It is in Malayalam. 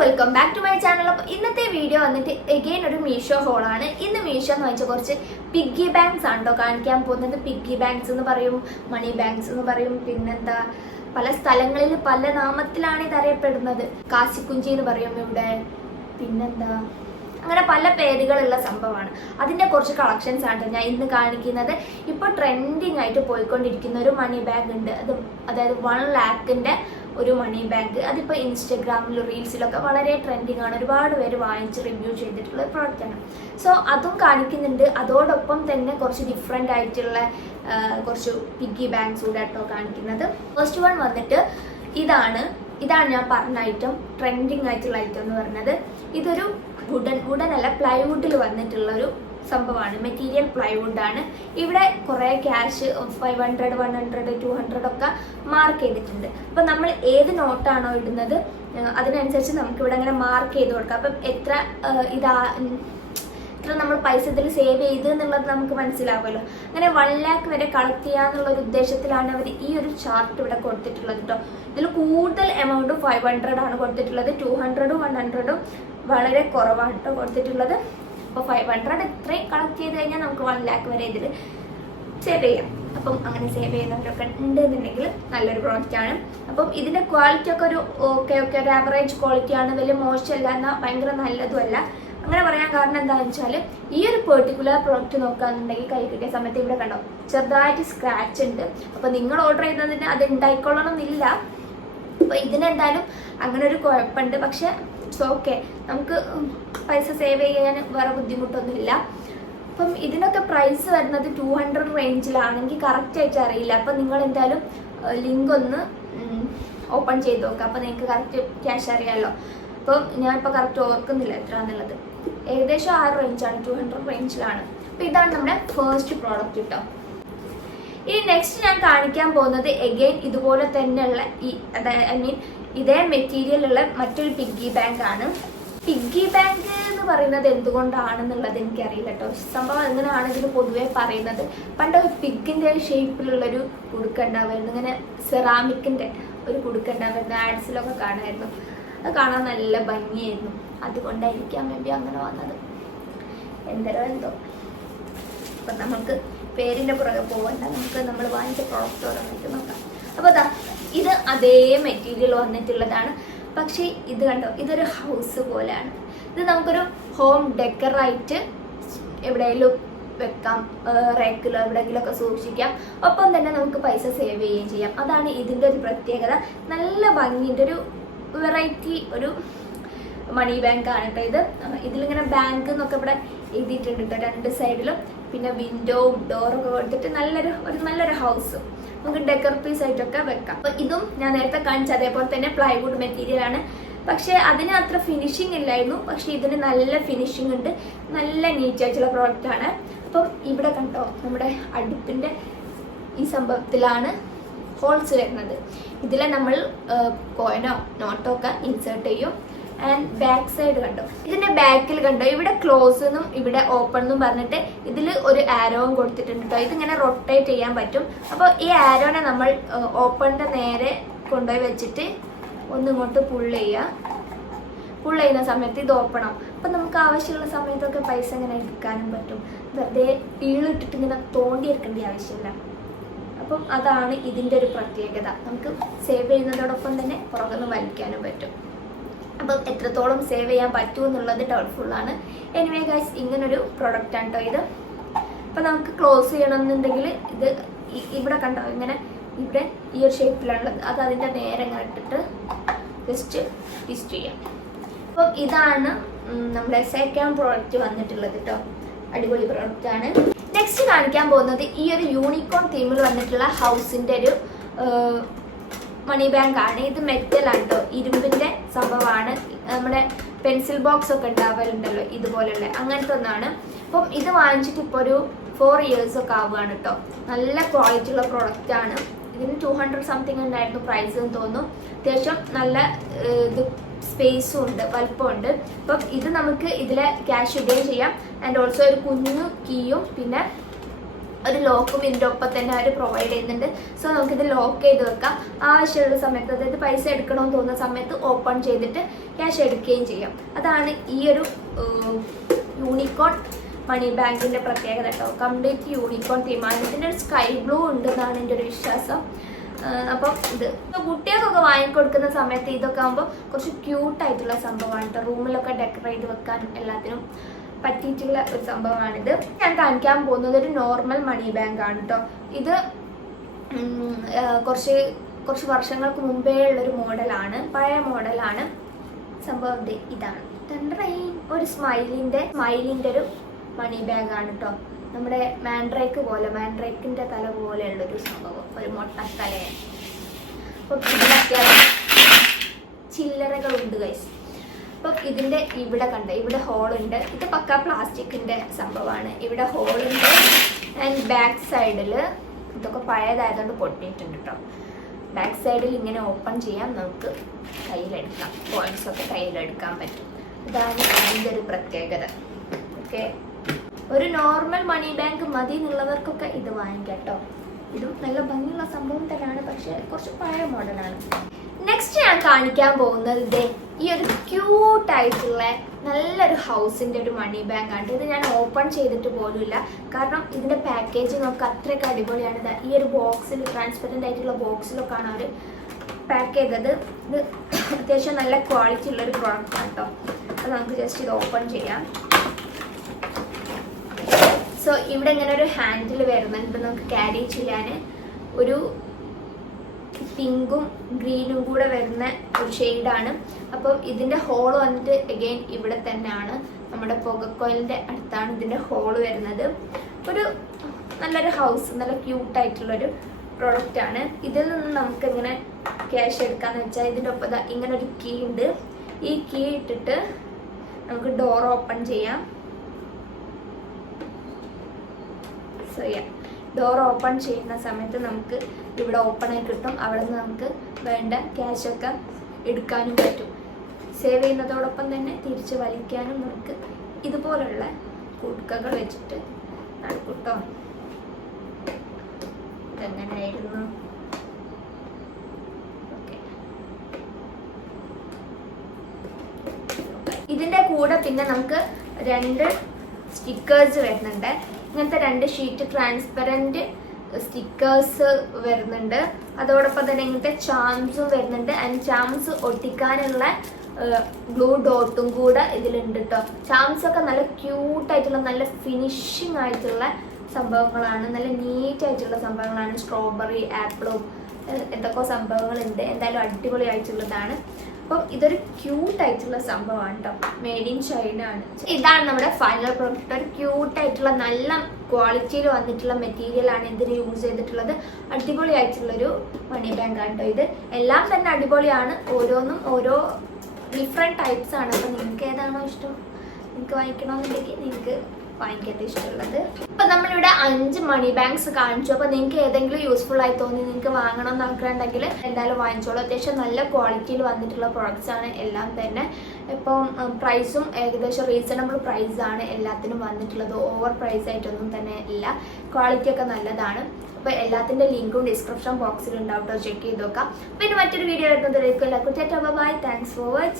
Welcome back to my channel. അപ്പോൾ ഇന്നത്തെ വീഡിയോ വന്നിട്ട് എഗെയിൻ ഒരു മീഷോ ഹോളാണ്. ഇന്ന് മീഷോ എന്ന് വെച്ചാൽ കുറച്ച് പിഗ്ഗി ബാങ്ക്സ് ആണോ കാണിക്കാൻ പോകുന്നത്. പിഗ്ഗി ബാങ്ക്സ് എന്ന് പറയും, മണി ബാങ്ക്സ് എന്ന് പറയും, പിന്നെന്താ പല സ്ഥലങ്ങളിൽ പല നാമത്തിലാണ് ഇത് അറിയപ്പെടുന്നത്. കാശിക്കുഞ്ചി എന്ന് പറയും ഇവിടെ, പിന്നെന്താ അങ്ങനെ പല പേരുകളുള്ള സംഭവമാണ്. അതിൻ്റെ കുറച്ച് കളക്ഷൻസ് ആണ് ഞാൻ ഇന്ന് കാണിക്കുന്നത്. ഇപ്പോൾ ട്രെൻഡിങ് ആയിട്ട് പോയിക്കൊണ്ടിരിക്കുന്ന ഒരു മണി ബാഗ് ഉണ്ട്. അതായത് 1 lakhന്റെ ഒരു മണി ബാഗ്. അതിപ്പോൾ ഇൻസ്റ്റഗ്രാമിലും റീൽസിലൊക്കെ വളരെ ട്രെൻഡിങ് ആണ്. ഒരുപാട് പേര് വാങ്ങിച്ച് റിവ്യൂ ചെയ്തിട്ടുള്ള ഒരു പ്രോഡക്റ്റാണ്. സോ അതും കാണിക്കുന്നുണ്ട്. അതോടൊപ്പം തന്നെ കുറച്ച് ഡിഫറെൻ്റ് ആയിട്ടുള്ള കുറച്ച് പിഗ്ഗി ബാങ്ക്സ് കൂടെ കേട്ടോ കാണിക്കുന്നത്. ഫസ്റ്റ് വൺ വന്നിട്ട് ഇതാണ് ഞാൻ പറഞ്ഞ ഐറ്റം, ട്രെൻഡിങ് ആയിട്ടുള്ള ഐറ്റം എന്ന് പറഞ്ഞത്. ഇതൊരു വുഡൻ അല്ല, പ്ലൈവുഡിൽ വന്നിട്ടുള്ള ഒരു സംഭവമാണ്. മെറ്റീരിയൽ പ്ലൈവുഡ് ആണ്. ഇവിടെ കുറേ ക്യാഷ് 500, 100, 200 ഒക്കെ മാർക്ക് ചെയ്തിട്ടുണ്ട്. അപ്പം നമ്മൾ ഏത് നോട്ടാണോ ഇടുന്നത് അതിനനുസരിച്ച് നമുക്ക് ഇവിടെ അങ്ങനെ മാർക്ക് ചെയ്ത് കൊടുക്കാം. അപ്പം എത്ര നമ്മൾ പൈസ ഇതിൽ സേവ് ചെയ്ത് എന്നുള്ളത് നമുക്ക് മനസ്സിലാവുമല്ലോ. അങ്ങനെ 1 lakh വരെ കളക്ട് ചെയ്യാന്നുള്ള ഒരു ഉദ്ദേശത്തിലാണ് അവർ ഈ ഒരു ചാർട്ട് ഇവിടെ കൊടുത്തിട്ടുള്ളത് കേട്ടോ. ഇതിൽ കൂടുതൽ എമൗണ്ട് 500 ആണ് കൊടുത്തിട്ടുള്ളത്. 200, 100 വളരെ കുറവാണ് കേട്ടോ കൊടുത്തിട്ടുള്ളത്. അപ്പോൾ 500 ഇത്രയും കളക്ട് ചെയ്ത് കഴിഞ്ഞാൽ നമുക്ക് 1 lakh വരെ ഇതിൽ സേവ് ചെയ്യാം. അപ്പം അങ്ങനെ സേവ് ചെയ്യുന്നവരൊക്കെ ഉണ്ട് എന്നുണ്ടെങ്കിൽ നല്ലൊരു പ്രോഡക്റ്റാണ്. അപ്പം ഇതിൻ്റെ ക്വാളിറ്റി ഒക്കെ ഒരു ഒരു ആവറേജ് ക്വാളിറ്റിയാണ്. വലിയ മോശമല്ല, എന്നാൽ ഭയങ്കര നല്ലതുമല്ല. അങ്ങനെ പറയാൻ കാരണം എന്താണെന്ന് വെച്ചാൽ ഈ ഒരു പെർട്ടിക്കുലർ പ്രോഡക്റ്റ് നോക്കുകയാണെന്നുണ്ടെങ്കിൽ കൈ കിട്ടിയ സമയത്ത് ഇവിടെ കണ്ടോ ചെറുതായിട്ട് സ്ക്രാച്ച് ഉണ്ട്. അപ്പോൾ നിങ്ങൾ ഓർഡർ ചെയ്യുന്നതിന് അത് ഉണ്ടായിക്കൊള്ളണം എന്നില്ല. അപ്പോൾ ഇതിനെന്തായാലും അങ്ങനെ ഒരു കുഴപ്പമുണ്ട്. പക്ഷെ ഇറ്റ്സ് ഓക്കെ, നമുക്ക് പൈസ സേവ് ചെയ്യാൻ വേറെ ബുദ്ധിമുട്ടൊന്നുമില്ല. അപ്പം ഇതിനൊക്കെ പ്രൈസ് വരുന്നത് 200 റേഞ്ചിലാണെങ്കിൽ കറക്റ്റായിട്ട് അറിയില്ല. അപ്പം നിങ്ങൾ എന്തായാലും ലിങ്ക് ഒന്ന് ഓപ്പൺ ചെയ്ത് നോക്കാം. അപ്പോൾ നിങ്ങൾക്ക് കറക്റ്റ് ക്യാഷ് അറിയാമല്ലോ. അപ്പം ഞാനിപ്പോൾ കറക്റ്റ് ഓർക്കുന്നില്ല എത്രയാണെന്നുള്ളത്. ഏകദേശം ആ റേഞ്ചാണ്, 200 റേഞ്ചിലാണ്. അപ്പോൾ ഇതാണ് നമ്മുടെ ഫസ്റ്റ് പ്രോഡക്റ്റ് കേട്ടോ. ഇനി നെക്സ്റ്റ് ഞാൻ കാണിക്കാൻ പോകുന്നത് എഗെയിൻ ഇതുപോലെ തന്നെയുള്ള ഇതേ മെറ്റീരിയലുള്ള മറ്റൊരു പിഗ്ഗി ബാങ്ക് ആണ്. പിഗ്ഗി ബാങ്ക് എന്ന് പറയുന്നത് എന്തുകൊണ്ടാണെന്നുള്ളത് എനിക്കറിയില്ല കേട്ടോ. സംഭവം എങ്ങനെയാണ് ഇതിന് പൊതുവേ പറയുന്നത്. പണ്ട് പിഗിൻ്റെ ഷേപ്പിലുള്ളൊരു കുടുക്ക ഉണ്ടാവുമായിരുന്നു, ഇങ്ങനെ സെറാമിക്കിൻ്റെ ഒരു കുടുക്ക ഉണ്ടാവുമായിരുന്നു. ആഡ്സിലൊക്കെ കാണുമായിരുന്നു. അത് കാണാൻ നല്ല ഭംഗിയായിരുന്നു. അതുകൊണ്ടായിരിക്കാം മേ ബി അങ്ങനെ വന്നത്. എന്തോ അപ്പം നമുക്ക് പേരിൻ്റെ പുറകെ പോകണ്ട, നമുക്ക് നമ്മൾ വാങ്ങിച്ച പ്രോഡക്റ്റ് ഓരോന്നിട്ട് നോക്കാം. അപ്പോൾ ഇത് അതേ മെറ്റീരിയൽ വന്നിട്ടുള്ളതാണ്. പക്ഷേ ഇത് കണ്ടോ, ഇതൊരു ഹൗസ് പോലെയാണ്. ഇത് നമുക്കൊരു ഹോം ഡെക്കറായിട്ട് എവിടെയെങ്കിലും വെക്കാം, റേക്കിലോ എവിടെയെങ്കിലുമൊക്കെ സൂക്ഷിക്കാം. ഒപ്പം തന്നെ നമുക്ക് പൈസ സേവ് ചെയ്യുകയും ചെയ്യാം. അതാണ് ഇതിൻ്റെ ഒരു പ്രത്യേകത. നല്ല ഭംഗിൻ്റെ ഒരു വെറൈറ്റി ഒരു മണി ബാങ്ക് ആണ് കേട്ടോ. ഇതിലിങ്ങനെ ബാങ്ക് എന്നൊക്കെ ഇവിടെ എഴുതിയിട്ടുണ്ട് കേട്ടോ 2 സൈഡിലും. പിന്നെ വിൻഡോവും ഡോറൊക്കെ കൊടുത്തിട്ട് നല്ലൊരു ഹൗസ് നമുക്ക് ഡെക്കർ പീസ് ആയിട്ടൊക്കെ വെക്കാം. അപ്പോൾ ഇതും ഞാൻ നേരത്തെ കാണിച്ച അതേപോലെ തന്നെ പ്ലൈവുഡ് മെറ്റീരിയൽ ആണ്. പക്ഷേ അതിന് അത്ര ഫിനിഷിങ് ഇല്ലായിരുന്നു. പക്ഷേ ഇതിന് നല്ല ഫിനിഷിംഗ് ഉണ്ട്, നല്ല നീറ്റ് ആയിട്ടുള്ള പ്രോഡക്റ്റ് ആണ്. അപ്പം ഇവിടെ കണ്ടോ നമ്മുടെ അടുപ്പിൻ്റെ ഈ സംഭവത്തിലാണ് ഹോൾസ് വരുന്നത്. ഇതിൽ നമ്മൾ കോയിനോ നോട്ടോ ഒക്കെ ഇൻസേർട്ട് ചെയ്യും. ആൻഡ് ബാക്ക് സൈഡ് കണ്ടോ, ഇതിന്റെ ബാക്കിൽ കണ്ടോ ഇവിടെ ക്ലോസ് എന്നും ഇവിടെ ഓപ്പൺ എന്നും പറഞ്ഞിട്ട് ഇതിൽ ഒരു ആരോവും കൊടുത്തിട്ടുണ്ട് കേട്ടോ. ഇതിങ്ങനെ റൊട്ടേറ്റ് ചെയ്യാൻ പറ്റും. അപ്പോൾ ഈ ആരോനെ നമ്മൾ ഓപ്പണിന്റെ നേരെ കൊണ്ടുപോയി വെച്ചിട്ട് ഒന്നിങ്ങോട്ട് പുള്ള് ചെയ്യുന്ന സമയത്ത് ഇത് ഓപ്പൺ ആവും. അപ്പം നമുക്ക് ആവശ്യമുള്ള സമയത്തൊക്കെ പൈസ ഇങ്ങനെ എടുക്കാനും പറ്റും. വെറുതെ വീളിട്ടിട്ട് ഇങ്ങനെ തോണ്ടിയെടുക്കേണ്ട ആവശ്യമില്ല. അപ്പം അതാണ് ഇതിൻ്റെ ഒരു പ്രത്യേകത. നമുക്ക് സേവ് ചെയ്യുന്നതോടൊപ്പം തന്നെ പുറകുനിന്ന് വലിക്കാനും പറ്റും. അപ്പം എത്രത്തോളം സേവ് ചെയ്യാൻ പറ്റും എന്നുള്ളത് ഡൗട്ട്ഫുള്ളാണ്. എനിവേ ഗൈസ്, ഇങ്ങനൊരു പ്രൊഡക്റ്റാണ് കേട്ടോ ഇത്. അപ്പം നമുക്ക് ക്ലോസ് ചെയ്യണമെന്നുണ്ടെങ്കിൽ ഇത് ഇവിടെ കണ്ടോ, ഇങ്ങനെ ഇവിടെ ഈ ഒരു ഷേപ്പിലാണുള്ളത്. അത് അതിൻ്റെ നേരെ ഇങ്ങനെ ഇട്ടിട്ട് ജസ്റ്റ് ട്വിസ്റ്റ് ചെയ്യാം. അപ്പം ഇതാണ് നമ്മുടെ സെക്കൻഡ് പ്രോഡക്റ്റ് വന്നിട്ടുള്ളത് കേട്ടോ. അടിപൊളി പ്രോഡക്റ്റാണ്. നെക്സ്റ്റ് കാണിക്കാൻ പോകുന്നത് ഈ ഒരു യൂണിക്കോൺ തീമിൽ വന്നിട്ടുള്ള ഹൗസിൻ്റെ ഒരു മണി ബാങ്ക് ആണ്. ഇത് മെറ്റലാണ് കേട്ടോ, ഇരുമ്പിൻ്റെ സംഭവമാണ്. നമ്മുടെ പെൻസിൽ ബോക്സ് ഒക്കെ ഉണ്ടാവലുണ്ടല്ലോ ഇതുപോലെയുള്ള അങ്ങനത്തെ ഒന്നാണ്. അപ്പം ഇത് വാങ്ങിച്ചിട്ട് ഇപ്പോൾ ഒരു 4 years ഒക്കെ ആവുകയാണ് കേട്ടോ. നല്ല ക്വാളിറ്റി ഉള്ള പ്രോഡക്റ്റാണ്. ഇതിന് 200 സംതിങ് ഉണ്ടായിരുന്നു പ്രൈസ് എന്ന് തോന്നുന്നു. അത്യാവശ്യം നല്ല ഇത് സ്പേസും ഉണ്ട്, വലുപ്പമുണ്ട്. അപ്പം ഇത് നമുക്ക് ഇതിൽ ക്യാഷ് ഇടുകയും ചെയ്യാം. ആൻഡ് ഓൾസോ ഒരു കുഞ്ഞു കീയും പിന്നെ ഒരു ലോക്കും ഇതിൻ്റെ ഒപ്പം തന്നെ അവർ പ്രൊവൈഡ് ചെയ്യുന്നുണ്ട്. സോ നമുക്കിത് ലോക്ക് ചെയ്ത് വെക്കാം. ആവശ്യമുള്ള സമയത്ത്, അതായത് പൈസ എടുക്കണമെന്ന് തോന്നുന്ന സമയത്ത് ഓപ്പൺ ചെയ്തിട്ട് ക്യാഷ് എടുക്കുകയും ചെയ്യാം. അതാണ് ഈ ഒരു യൂണിക്കോൺ മണി ബാങ്കിൻ്റെ പ്രത്യേകത കേട്ടോ. കംപ്ലീറ്റ് യൂണിക്കോൺ തീരുമാനം. ഇതിൻ്റെ ഒരു സ്കൈ ബ്ലൂ ഉണ്ടെന്നാണ് എൻ്റെ ഒരു വിശ്വാസം. അപ്പം ഇത് കുട്ടികൾക്കൊക്കെ വാങ്ങിക്കൊടുക്കുന്ന സമയത്ത് ഇതൊക്കെ ആകുമ്പോൾ കുറച്ച് ക്യൂട്ടായിട്ടുള്ള സംഭവമാണ് കേട്ടോ. റൂമിലൊക്കെ ഡെക്കറേറ്റ് ചെയ്ത് വെക്കാൻ എല്ലാത്തിനും പറ്റിയിട്ടുള്ള ഒരു സംഭവമാണിത്. ഞാൻ കാണിക്കാൻ പോകുന്നത് ഒരു നോർമൽ മണി ബാങ്ക് ആണ് കേട്ടോ. ഇത് കുറച്ച് വർഷങ്ങൾക്ക് മുമ്പേ ഉള്ളൊരു മോഡലാണ്, പഴയ മോഡലാണ്. സംഭവം ഇതാണ്. ഒരു സ്മൈലിൻ്റെ ഒരു മണി ബാഗ് ആണ് കേട്ടോ. നമ്മുടെ മാൻഡ്രേക്ക് പോലെ, മാൻഡ്രേക്കിൻ്റെ തല പോലെയുള്ളൊരു സംഭവം, ഒരു മൊട്ടത്തലയാണ്. അപ്പോൾ ഇതിനൊക്കെ ചില്ലറകളുണ്ട് ഗൈസ്. അപ്പം ഇതിൻ്റെ ഇവിടെ ഇവിടെ ഹോളുണ്ട്. ഇത് പക്ക പ്ലാസ്റ്റിക്കിൻ്റെ സംഭവമാണ്. ഇവിടെ ഹോളുണ്ട്. ആൻഡ് ബാക്ക് സൈഡിൽ ഇതൊക്കെ പഴയതായതുകൊണ്ട് പൊട്ടിയിട്ടുണ്ട് കേട്ടോ. ബാക്ക് സൈഡിൽ ഇങ്ങനെ ഓപ്പൺ ചെയ്യാം, നമുക്ക് കയ്യിലെടുക്കാം. കോയിൻസൊക്കെ കയ്യിലെടുക്കാൻ പറ്റും. ഇതാണ് അതിൻ്റെ ഒരു പ്രത്യേകത. ഓക്കെ, ഒരു നോർമൽ മണി ബാങ്ക് മതി എന്നുള്ളവർക്കൊക്കെ ഇത് വാങ്ങിക്കാം കേട്ടോ. ഇതും നല്ല ഭംഗിയുള്ള സംഭവം തന്നെയാണ്, പക്ഷേ കുറച്ച് പഴയ മോഡലാണ്. നെക്സ്റ്റ് ഞാൻ കാണിക്കാൻ പോകുന്നത് ഈ ഒരു ക്യൂട്ടായിട്ടുള്ള നല്ലൊരു ഹൗസിൻ്റെ ഒരു മണി ബാങ്ക് ആണ്. ഇത് ഞാൻ ഓപ്പൺ ചെയ്തിട്ട് പോലുമില്ല, കാരണം ഇതിൻ്റെ പാക്കേജ് നമുക്ക് അത്രയ്ക്ക് അടിപൊളിയാണ്. ഈ ഒരു ബോക്സിൽ, ട്രാൻസ്പെറൻ്റ് ആയിട്ടുള്ള ബോക്സിലൊക്കെയാണ് അവർ പാക്ക് ചെയ്തത്. ഇത് അത്യാവശ്യം നല്ല ക്വാളിറ്റി ഉള്ളൊരു പ്രോഡക്റ്റ് ആണ് കേട്ടോ. അപ്പോൾ നമുക്ക് ജസ്റ്റ് ഇത് ഓപ്പൺ ചെയ്യാം. സോ ഇവിടെ ഇങ്ങനെ ഒരു ഹാൻഡിൽ വരുന്നുണ്ട് നമുക്ക് ക്യാരി ചെയ്യാൻ. ഒരു പിങ്കും ഗ്രീനും കൂടെ വരുന്ന ഒരു ഷെയ്ഡാണ്. അപ്പം ഇതിൻ്റെ ഹോൾ വന്നിട്ട് അഗെയിൻ ഇവിടെ തന്നെയാണ്, നമ്മുടെ പുകക്കോയിലിൻ്റെ അടുത്താണ് ഇതിൻ്റെ ഹോൾ വരുന്നത്. ഒരു നല്ലൊരു ഹൗസ്, നല്ല ക്യൂട്ടായിട്ടുള്ളൊരു പ്രോഡക്റ്റാണ്. ഇതിൽ നിന്ന് നമുക്ക് എങ്ങനെ ക്യാഷ് എടുക്കാമെന്ന് വെച്ചാൽ ഇതിൻ്റെ ഒപ്പം ഇങ്ങനെ ഒരു കീ ഉണ്ട്. ഈ കീ ഇട്ടിട്ട് നമുക്ക് ഡോർ ഓപ്പൺ ചെയ്യാം. സോ ഡോർ ഓപ്പൺ ചെയ്യുന്ന സമയത്ത് നമുക്ക് ഇവിടെ ഓപ്പൺ ആയി കിട്ടും. അവിടെ നിന്ന് നമുക്ക് വേണ്ട ക്യാഷൊക്കെ എടുക്കാനും പറ്റും. സേവ് ചെയ്യുന്നതോടൊപ്പം തന്നെ തിരിച്ച് വലിക്കാനും നമുക്ക് ഇതുപോലുള്ള കുടുക്കകൾ വെച്ചിട്ട് നടക്കൂട്ടോ. ഇതെങ്ങനെയായിരുന്നു? ഓക്കെ, ഇതിൻ്റെ കൂടെ പിന്നെ നമുക്ക് 2 സ്റ്റിക്കേഴ്സ് വരുന്നുണ്ട്. ഇങ്ങനത്തെ 2 ഷീറ്റ് ട്രാൻസ്പെറൻറ്റ് സ്റ്റിക്കേഴ്സ് വരുന്നുണ്ട്. അതോടൊപ്പം തന്നെ ഇങ്ങനത്തെ ചാംസും വരുന്നുണ്ട്. ആൻഡ് ചാംസ് ഒട്ടിക്കാനുള്ള ഗ്ലൂ ഡോട്ടും കൂടെ ഇതിലുണ്ട് കേട്ടോ. ചാംസ് ഒക്കെ നല്ല ക്യൂട്ടായിട്ടുള്ള, നല്ല ഫിനിഷിങ് ആയിട്ടുള്ള സംഭവങ്ങളാണ്, നല്ല നീറ്റ് ആയിട്ടുള്ള സംഭവങ്ങളാണ്. സ്ട്രോബെറി, ആപ്പിളും എന്തൊക്കെ സംഭവങ്ങളുണ്ട്. എന്തായാലും അടിപൊളിയായിട്ടുള്ളതാണ്. അപ്പം ഇതൊരു ക്യൂട്ടായിട്ടുള്ള സംഭവമാണ് കേട്ടോ. മെയ്ഡ് ഇൻ ചൈന ആണ്. ഇതാണ് നമ്മുടെ ഫൈനൽ പ്രോഡക്റ്റ്. ഒരു ക്യൂട്ടായിട്ടുള്ള നല്ല ക്വാളിറ്റിയിൽ വന്നിട്ടുള്ള മെറ്റീരിയലാണ് ഇതിന് യൂസ് ചെയ്തിട്ടുള്ളത്. അടിപൊളിയായിട്ടുള്ളൊരു മണി ബാങ്ക് ആണ് കേട്ടോ. ഇത് എല്ലാം തന്നെ അടിപൊളിയാണ്. ഓരോന്നും ഓരോ ഡിഫറെൻറ്റ് ടൈപ്സ് ആണ്. അപ്പോൾ നിങ്ങൾക്ക് ഏതാണോ ഇഷ്ടം, നിങ്ങൾക്ക് വാങ്ങിക്കണമെന്നുണ്ടെങ്കിൽ നിങ്ങൾക്ക് വാങ്ങിക്കട്ടെ ഇഷ്ടമുള്ളത്. അപ്പം നമ്മളിവിടെ 5 മണി ബാങ്ക്സ് കാണിച്ചു. അപ്പോൾ നിങ്ങൾക്ക് ഏതെങ്കിലും യൂസ്ഫുൾ ആയി തോന്നി നിങ്ങൾക്ക് വാങ്ങണം എന്ന് ആഗ്രഹമുണ്ടെങ്കിൽ എന്തായാലും വാങ്ങിച്ചോളൂ. അത്യാവശ്യം നല്ല ക്വാളിറ്റിയിൽ വന്നിട്ടുള്ള പ്രോഡക്റ്റ്സ് ആണ് എല്ലാം തന്നെ. ഇപ്പം പ്രൈസും ഏകദേശം റീസണബിൾ പ്രൈസാണ് എല്ലാത്തിനും വന്നിട്ടുള്ളത്. ഓവർ പ്രൈസ് ആയിട്ടൊന്നും തന്നെ ഇല്ല. ക്വാളിറ്റി ഒക്കെ നല്ലതാണ്. അപ്പോൾ എല്ലാത്തിൻ്റെ ലിങ്കും ഡിസ്ക്രിപ്ഷൻ ബോക്സിൽ ഉണ്ടാവും കേട്ടോ. ചെക്ക് ചെയ്ത് നോക്കാം. പിന്നെ മറ്റൊരു വീഡിയോ വരുന്നതിലേക്ക് എല്ലാവർക്കും ബൈ. Thanks for watching.